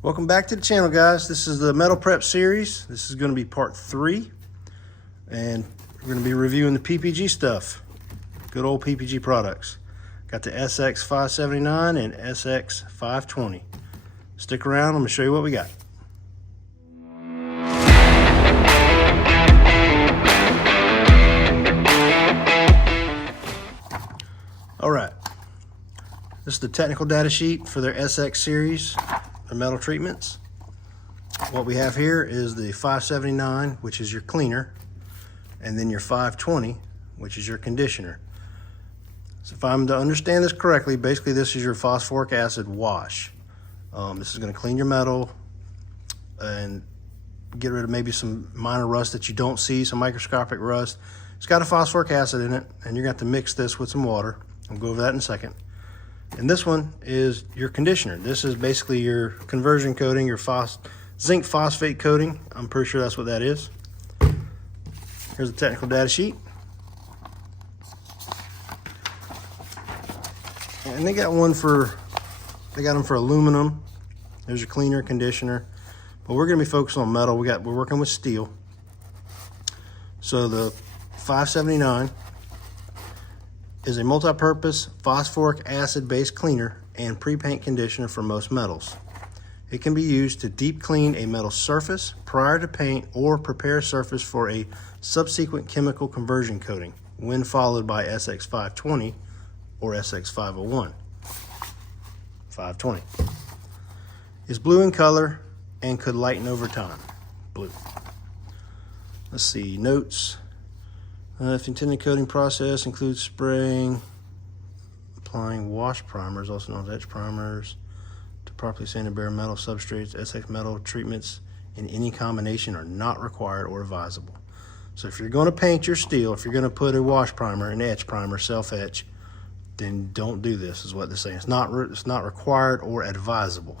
Welcome back to the channel, guys. This is the metal prep series. This is going to be part 3, and we're going to be reviewing the PPG stuff. Good old PPG products. Got the SX 579 and SX 520. Stick around, I'm going to show you what we got. All right, this is the technical data sheet for their SX series, the metal treatments. What we have here is the 579, which is your cleaner, and then your 520, which is your conditioner. So if I'm to understand this correctly, basically this is your phosphoric acid wash. This is going to clean your metal and get rid of maybe some minor rust that you don't see, some microscopic rust. It's got a phosphoric acid in it, and you're going to have to mix this with some water. I'll go over that in a second. And this one is your conditioner. This is basically your conversion coating, your zinc phosphate coating. I'm pretty sure that's what that is. Here's the technical data sheet. And they got them for aluminum. There's your cleaner, conditioner. But we're gonna be focused on metal. We're working with steel. So the 579 is a multi-purpose phosphoric acid-based cleaner and pre-paint conditioner for most metals. It can be used to deep clean a metal surface prior to paint or prepare a surface for a subsequent chemical conversion coating when followed by SX 520 or SX 501. 520 is blue in color and could lighten over time. Blue. Let's see, notes. If the intended coating process includes spraying, applying wash primers, also known as etch primers, to properly sand and bare metal substrates, SX metal treatments in any combination are not required or advisable. So if you're going to paint your steel, if you're going to put a wash primer, an etch primer, self-etch, then don't do this, is what they're saying. It's not required or advisable.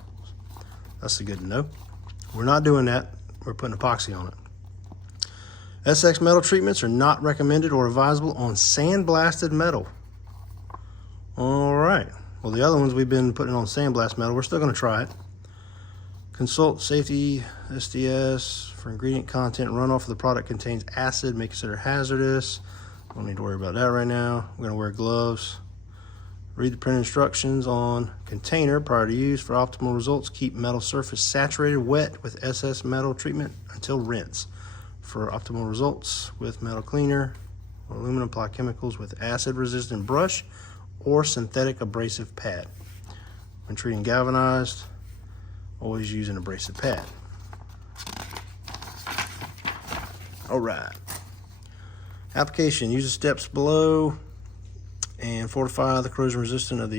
That's good to know. We're not doing that. We're putting epoxy on it. SX metal treatments are not recommended or advisable on sandblasted metal. All right. Well, the other ones we've been putting on sandblast metal. We're still going to try it. Consult safety SDS for ingredient content. Runoff of the product contains acid, may consider hazardous. Don't need to worry about that right now. We're going to wear gloves. Read the printed instructions on container prior to use. For optimal results, keep metal surface saturated wet with SS metal treatment until rinse. For optimal results with metal cleaner, aluminum, apply chemicals with acid-resistant brush or synthetic abrasive pad. When treating galvanized, always use an abrasive pad. All right. Application, use the steps below and fortify the corrosion resistance of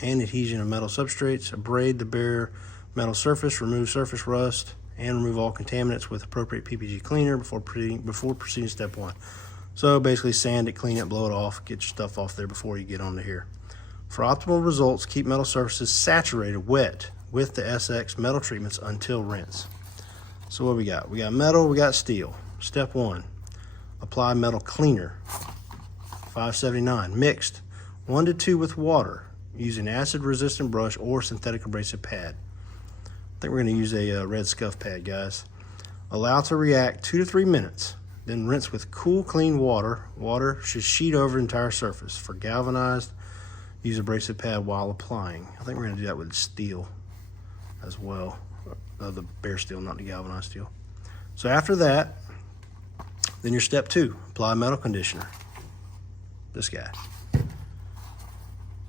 and adhesion of metal substrates. Abrade the bare metal surface, remove surface rust, and remove all contaminants with appropriate PPG cleaner before proceeding step 1. So basically sand it, clean it, blow it off, get your stuff off there before you get onto here. For optimal results, keep metal surfaces saturated wet with the SX metal treatments until rinse. So what we got? We got metal, we got steel. Step 1, apply metal cleaner. 579, mixed 1 to 2 with water using acid-resistant brush or synthetic abrasive pad. I think we're going to use a red scuff pad, guys. Allow to react 2 to 3 minutes, then rinse with cool, clean water. Water should sheet over the entire surface. For galvanized, use abrasive pad while applying. I think we're going to do that with steel as well. The bare steel, not the galvanized steel. So after that, then your step 2, apply metal conditioner. This guy.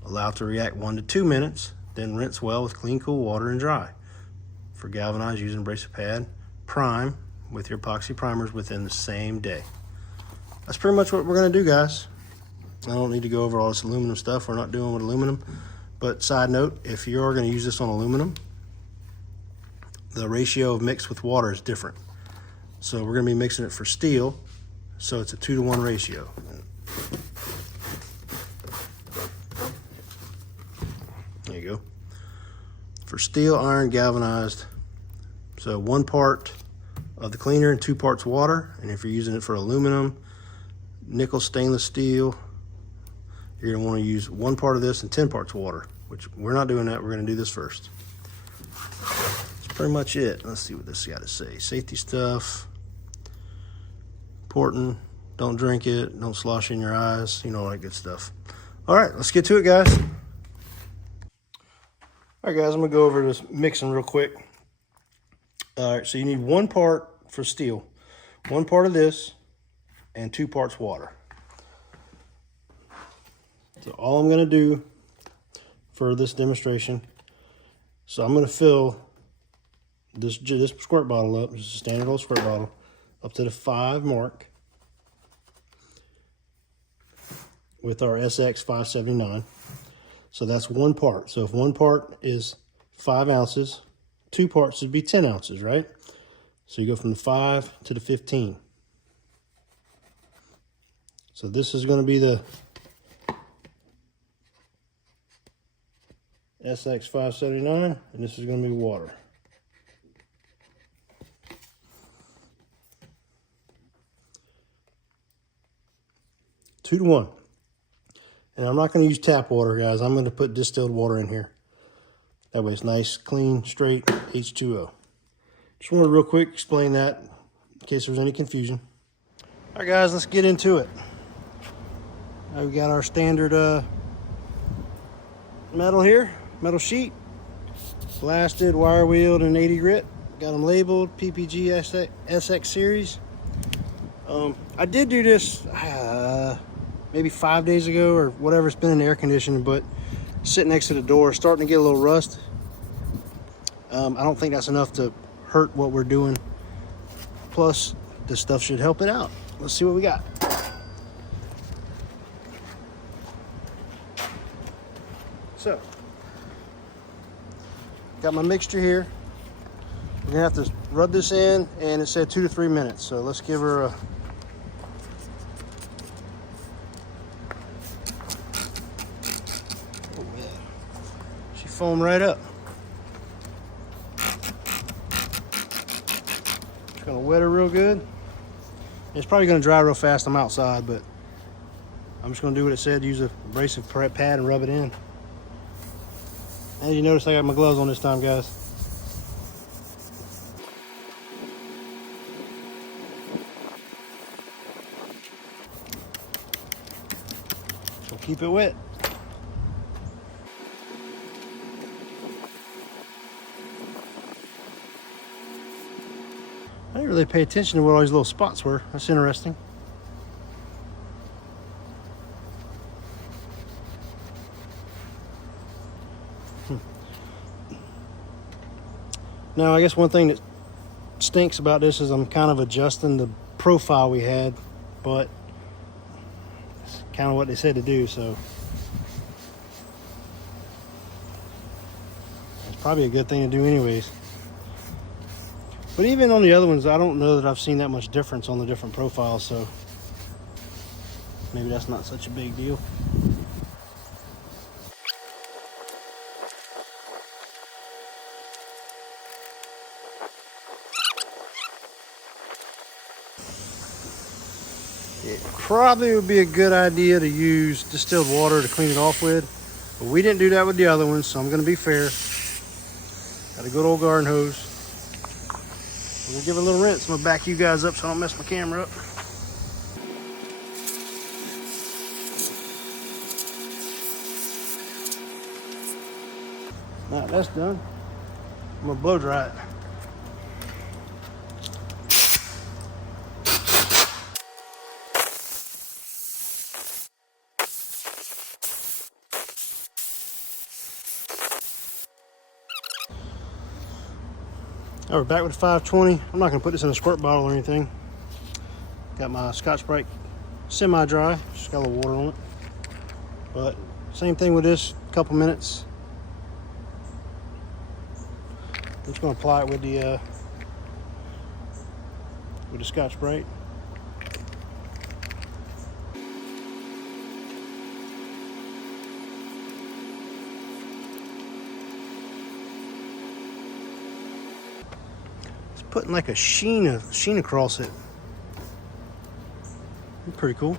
Allow to react 1 to 2 minutes, then rinse well with clean, cool water and dry. For galvanized, use an abrasive pad. Prime with your epoxy primers within the same day. That's pretty much what we're going to do, guys. I don't need to go over all this aluminum stuff. We're not doing with aluminum. But side note, if you are going to use this on aluminum, the ratio of mixed with water is different. So we're going to be mixing it for steel, so it's a 2-to-1 ratio. There you go. For steel, iron, galvanized, so 1 part of the cleaner and 2 parts water. And if you're using it for aluminum, nickel stainless steel, you're going to want to use 1 part of this and 10 parts water, which we're not doing that. We're going to do this first. pretty much it. Let's see what this got to say. Safety stuff. Important. Don't drink it. Don't slosh in your eyes. You know, all that good stuff. All right, let's get to it, guys. All right, guys, I'm going to go over this mixing real quick. All right, so you need 1 part for steel, 1 part of this, and 2 parts water. So all I'm going to do for this demonstration, so I'm going to fill this squirt bottle up, just a standard old squirt bottle, up to the 5 mark with our SX 579. So that's 1 part. So if 1 part is 5 ounces, 2 parts would be 10 ounces, right? So you go from the 5 to the 15. So this is going to be the SX 579, and this is going to be water. Two to 1. And I'm not going to use tap water, guys. I'm going to put distilled water in here. That way it's nice, clean, straight H2O. Just want to real quick explain that in case there's any confusion. All right, guys, let's get into it. Now we got our standard metal here, metal sheet, blasted, wire wheeled, and 80 grit. Got them labeled PPG SX series. I did do this maybe 5 days ago or whatever. It's been in the air conditioning, but sitting next to the door, starting to get a little rust. I don't think that's enough to hurt what we're doing. Plus, this stuff should help it out. Let's see what we got. So, got my mixture here. We're gonna have to rub this in, and it said 2 to 3 minutes. So let's give her a foam right up. Just gonna wet her real good. It's probably gonna dry real fast. I'm outside, but I'm just gonna do what it said. Use a abrasive pad and rub it in. As you notice, I got my gloves on this time, guys. So keep it wet. I didn't really pay attention to what all these little spots were. That's interesting. Now, I guess one thing that stinks about this is I'm kind of adjusting the profile we had, but it's kind of what they said to do, so it's probably a good thing to do anyways. But even on the other ones, I don't know that I've seen that much difference on the different profiles, so maybe that's not such a big deal. It probably would be a good idea to use distilled water to clean it off with, but we didn't do that with the other ones, so I'm going to be fair. Got a good old garden hose. I'm gonna give it a little rinse. I'm gonna back you guys up so I don't mess my camera up. Now that's done. I'm gonna blow dry it. All right, we're back with the 520. I'm not gonna put this in a squirt bottle or anything. Got my Scotch-Brite semi-dry, just got a little water on it. But same thing with this, a couple minutes. I'm just gonna apply it with the Scotch-Brite. Putting like a sheen across it. Pretty cool.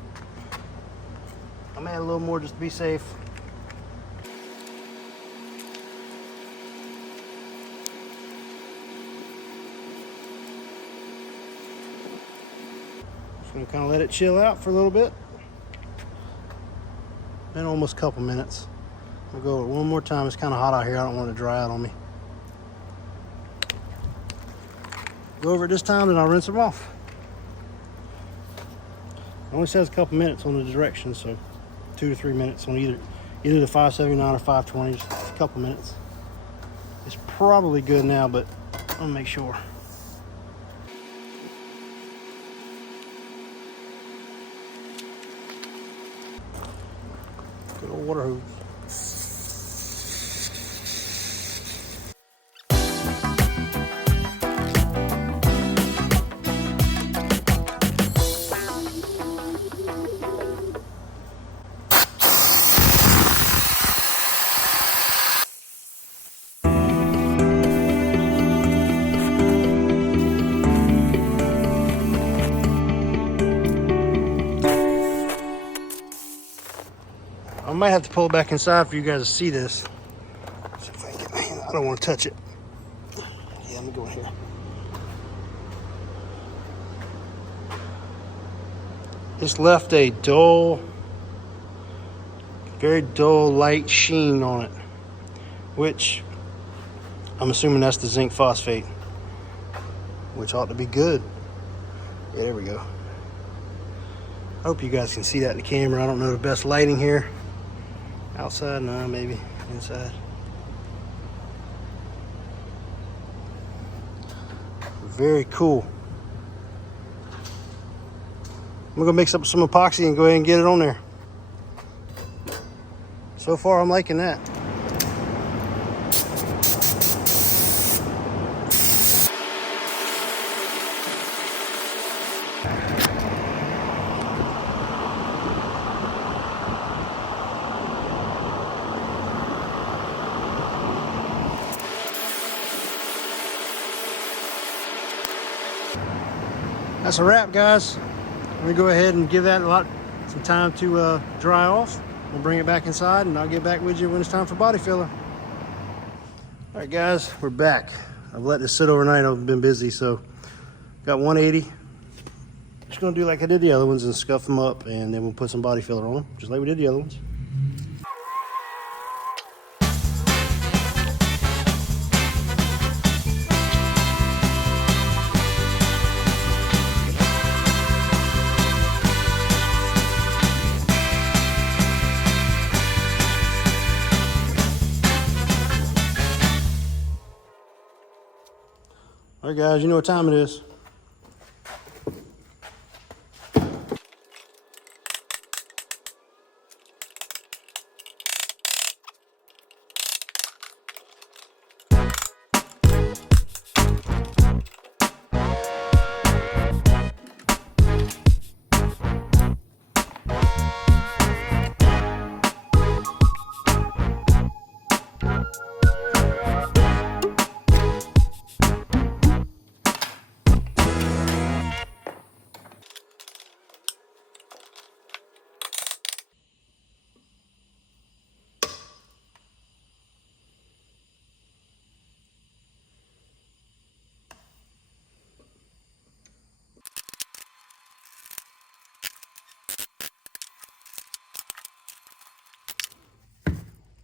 I'm adding a little more just to be safe. Just gonna kind of let it chill out for a little bit. Been almost a couple minutes. I'll go over it one more time. It's kind of hot out here. I don't want it to dry out on me. Go over it this time, and I'll rinse them off. It only says a couple minutes on the directions, so 2 to 3 minutes on either the 579 or 520. Just a couple minutes. It's probably good now, but I'll make sure. Good old water hose. I might have to pull it back inside for you guys to see this. See if I can get my hand. I don't want to touch it. Yeah, let me go in here. It's left a dull, very dull light sheen on it, which I'm assuming that's the zinc phosphate, which ought to be good. Yeah, there we go. I hope you guys can see that in the camera. I don't know the best lighting here. Outside, no, maybe inside. Very cool. I'm gonna mix up some epoxy and go ahead and get it on there. So far, I'm liking that. That's a wrap, guys. Let me go ahead and give that some time to dry off. We'll bring it back inside, and I'll get back with you when it's time for body filler. All right, guys, we're back. I've let this sit overnight. I've been busy, so got 180. Just gonna do like I did the other ones and scuff them up, and then we'll put some body filler on them, just like we did the other ones. All right, guys, you know what time it is.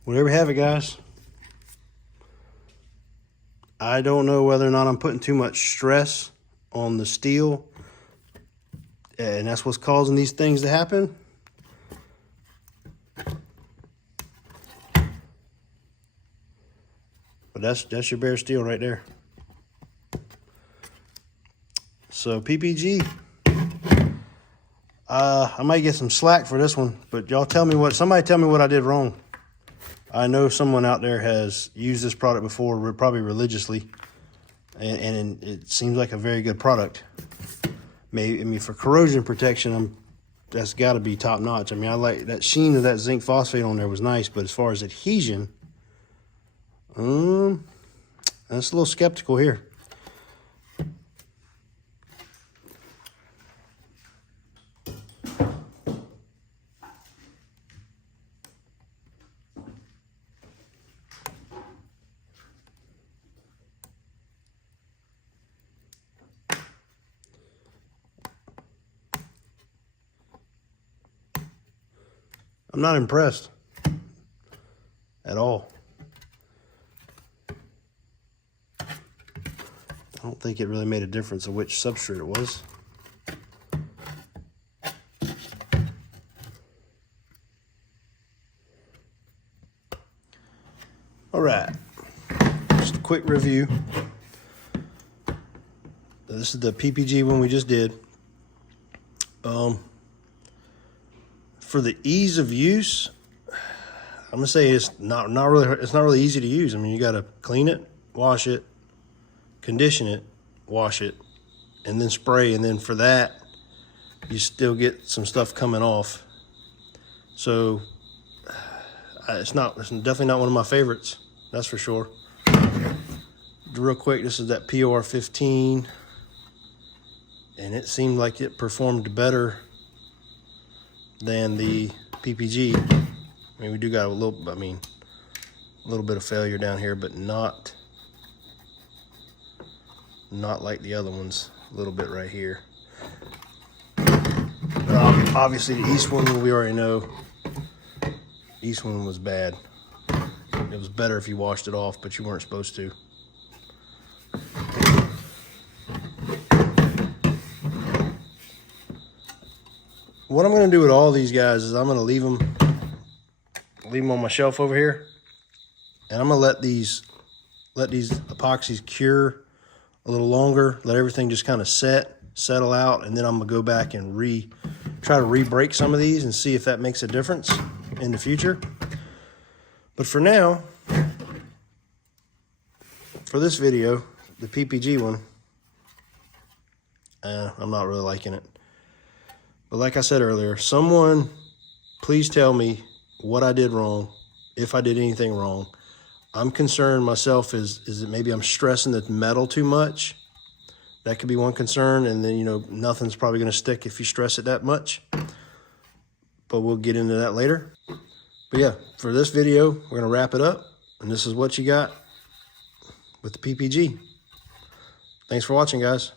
Well, there we have it, guys. I don't know whether or not I'm putting too much stress on the steel, and that's what's causing these things to happen. But that's your bare steel right there. So PPG, I might get some slack for this one, but y'all somebody tell me what I did wrong. I know someone out there has used this product before, probably religiously, and it seems like a very good product. Maybe for corrosion protection, that's got to be top notch. I mean, I like that sheen of that zinc phosphate on there was nice, but as far as adhesion, that's a little skeptical here. I'm not impressed at all. I don't think it really made a difference of which substrate it was. All right, just a quick review. This is the PPG one we just did. For the ease of use, I'm gonna say it's not really easy to use. I mean, you gotta clean it, wash it, condition it, wash it, and then spray. And then for that, you still get some stuff coming off. So it's definitely not one of my favorites. That's for sure. Real quick, this is that POR 15, and it seemed like it performed better than the PPG. I mean, we do got a little bit of failure down here, but not like the other ones. A little bit right here. Obviously, the east one, we already know. East one was bad. It was better if you washed it off, but you weren't supposed to. What I'm going to do with all these guys is I'm going to leave them on my shelf over here, and I'm going to let these epoxies cure a little longer, let everything just kind of settle out, and then I'm going to go back and try to re-break some of these and see if that makes a difference in the future. But for now, for this video, the PPG one, I'm not really liking it. But like I said earlier, someone please tell me what I did wrong, if I did anything wrong. I'm concerned myself is that maybe I'm stressing the metal too much. That could be one concern, and then, you know, nothing's probably going to stick if you stress it that much. But we'll get into that later. But yeah, for this video, we're going to wrap it up, and this is what you got with the PPG. Thanks for watching, guys.